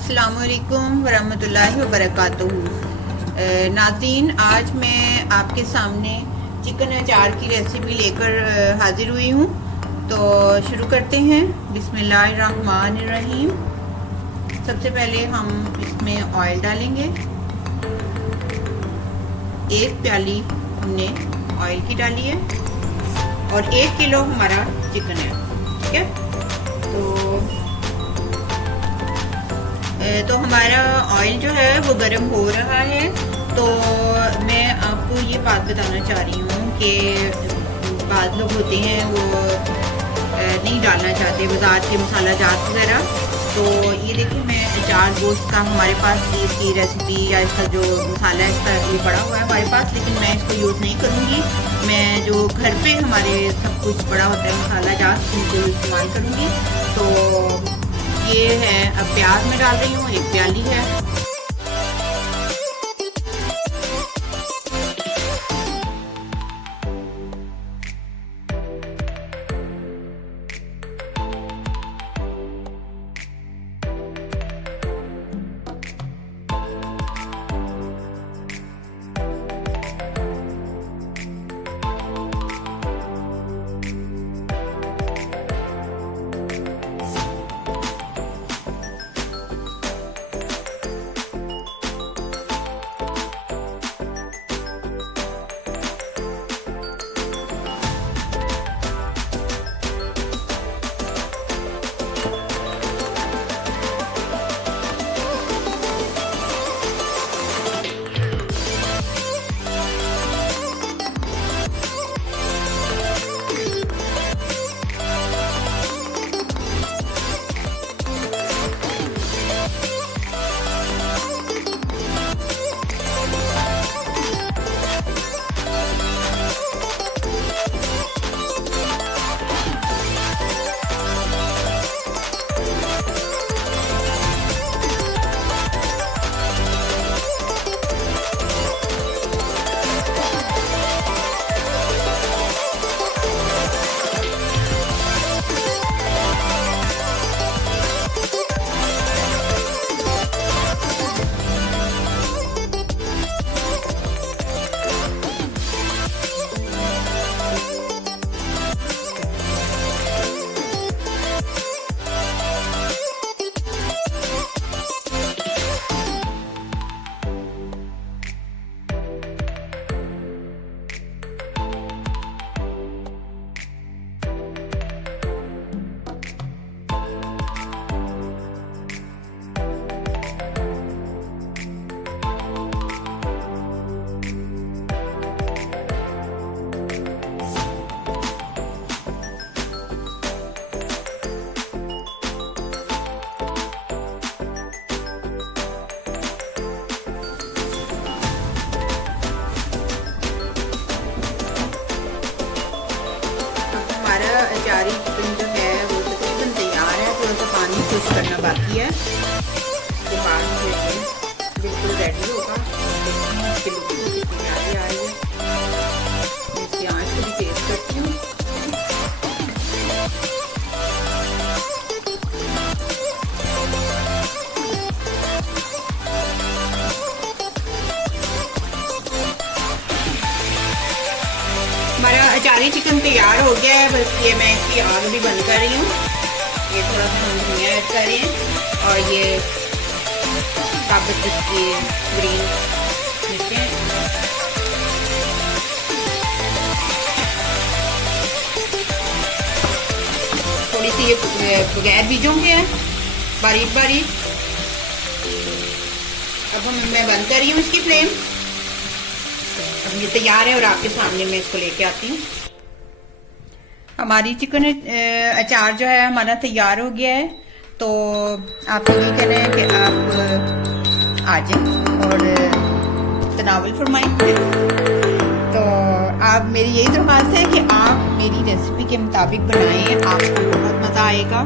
अस्सलामुअलैकुम वरहमतुल्लाहि वबरकातुहू। नाज़रीन, आज मैं आपके सामने चिकन अचार की रेसिपी लेकर हाजिर हुई हूँ। तो शुरू करते हैं। बिस्मिल्लाहिर्रहमानिर्रहीम। सबसे पहले हम इसमें ऑयल डालेंगे। 1 प्याली हमने ऑयल की डाली है और 1 किलो हमारा चिकन है। ठीक है, तो हमारा ऑयल जो है वो गर्म हो रहा है। तो मैं आपको ये बात बताना चाह रही हूँ कि बाद लोग होते हैं वो नहीं डालना चाहते बाजार के मसाला जात वगैरह। तो ये देखिए, मैं अचार गोश्त का हमारे पास इसकी रेसिपी या इसका जो मसाला है इसका ये पड़ा हुआ है हमारे पास, लेकिन मैं इसको यूज़ नहीं करूँगी। मैं जो घर पे हमारे सब कुछ पड़ा होता है मसाला जात उनको इस्तेमाल करूँगी। तो ये है, अब प्याज में डाल रही हूँ, 1 प्याली है। अचारी चिकन जो है वो तकरीबन तैयार है। थोड़ा सा पानी खुश करना बाकी है, उसके बाद फिर बिल्कुल रेडी होगा। इसकी लुक कितनी प्यारी आ रही है। मैं इसकी आँच को भी तेज करती हूँ। हमारा अचारी चिकन तैयार हो गया है। बस ये मैं इसकी आग भी बंद कर रही हूँ। ये थोड़ा सा हम धनिया ऐड कर रहे हैं और ये साबुत इसकी ग्रीन मिर्चें। थोड़ी सी ये बगैर बीजों के हैं, बारीक बारीक। अब मैं बंद कर रही हूँ इसकी फ्लेम। ये तैयार है और आपके सामने मैं इसको लेके आती हूँ। हमारी चिकन अचार जो है हमारा तैयार हो गया है। तो आपसे ये कहना है कि आप आ जाएं और तनावुल फरमाएं। तो आप मेरी यही दरख्वास्त है कि आप मेरी रेसिपी के मुताबिक बनाएं, आपको बहुत मज़ा आएगा।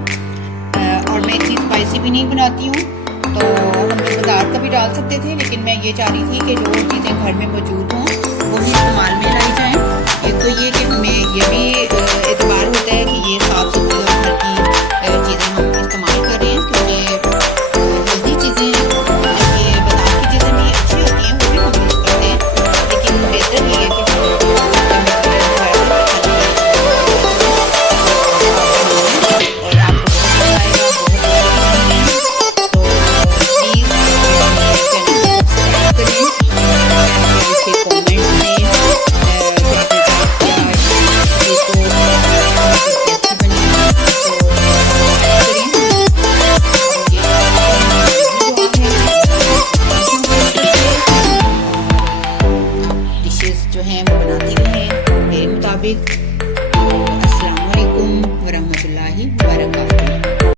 और मैं इतनी स्पाइसी भी नहीं बनाती हूँ, तो हम बाजार का भी डाल सकते थे, लेकिन मैं ये चाह रही थी कि जो चीज़ें घर में मौजूद हों वो भी इस्तेमाल में लाई जाएँ। एक तो ये कि हमें ये भी एतबार होता है कि ये साफ़ सुथरी और घर की